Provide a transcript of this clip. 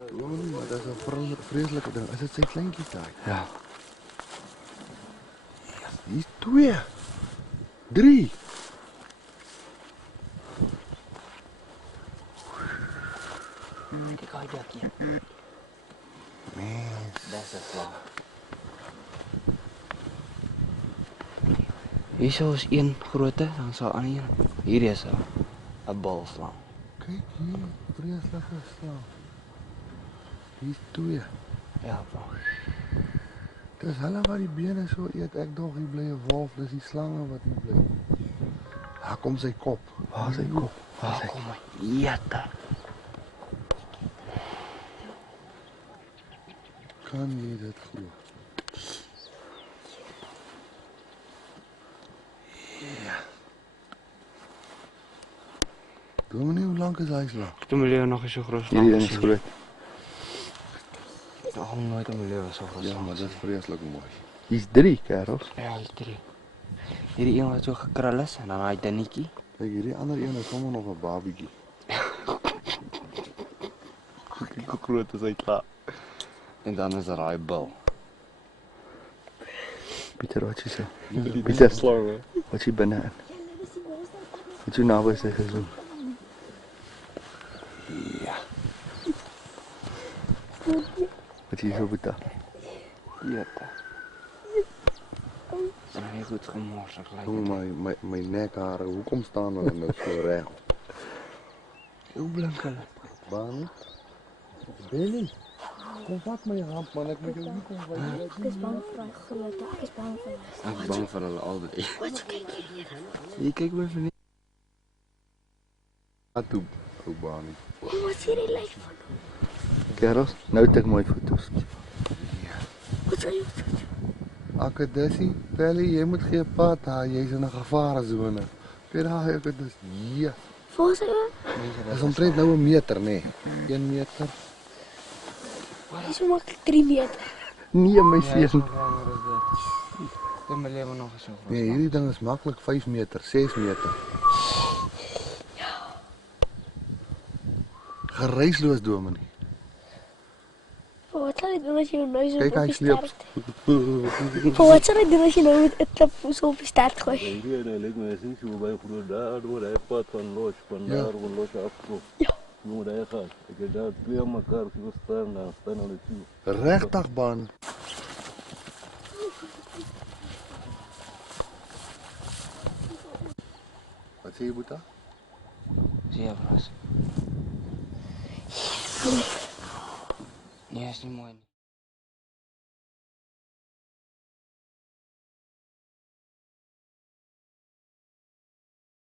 Oh, maar dat is een vreselijke ding. Is het zijn kleintjes daar? Ja. Hier is 2. 3. Die kan je dakje. Mens. Dat is het wel. Hier is één grote, dan zal aan hier. Hier is een balslang. Kijk hier, vreselijke slang. Hier is 2. Ja, bro. Dis hulle wat die bene so eet. Ek dink hier bly 'n wolf, dis die slange wat hier bly. Daar kom sy kop. Waar is sy kop? Waar is hy? Kom maar. Jette. Kan jy dit glo? Ja. Dominee, hoe lank is hy slang? Toen mijn leven nog eens zo groot. Hierdie ding is groot. Ik heb nog nooit in mijn leven zo groot. Ja, maar dit is vreselijk mooi. Hier's 3 kerels. Ja, die 3. Hierdie een wat so gekrul is en dan hy dingetjie. Kijk, hierdie ander een is sommer nog 'n babietjie. Kyk hoe groot is hy klaar. En dan is daar daai bil. Pieter, wat jy sê? Die Pieter, slange. wat jy binne in? Wat jy naby sy gezoom? Ja. Wat jy so beta? Jette. En hy goed gemors, ek lyk O, dit. my nekhare, hoekom staan hulle nou so reg? Hoe blink hulle? Baan? Benny, kom vat my hand man, ek moet jou nie kom wy. Ek is bang vir daai groot. Ek is bang vir hulle. Ek is bang vir hulle albei. Wat kyk hier? Jy kyk my vir nie. Toe, ou Baan. Wat sê die lyf van? Kerels, nou het ek mooi foto's. Wat sê jy? Akadessie, Pelly, jy moet geen pad haal, jy's in 'n gevarenzone. Kyk daar, Akadessie. Ja. Waar is hy? Dit is omtrent nou 'n meter, nê? 1 meter. Hy is so maklik 3 meter. Nee, my Ja, seun. so langer is dit. Ek het my leven nog eens zo groot. Nee, hierdie ding is maklik 5 meter, 6 meter. Gereisloos Dominee. Wat sal hy doen as jy nou so Kyk hy sleep. Wat sal hy doen as jy nou met 'n klip so op die stert gooi? Hier lyk my as jy baie groot daar waar hy pad van los van Ja. daar van los afkom. Ja. Moet hy gaan. Ek het daar twee mekaar so staan daar staan hulle toe. Regtig Baan. Wat sê jy, Boeta? Zebras. Nee, is niet mooi.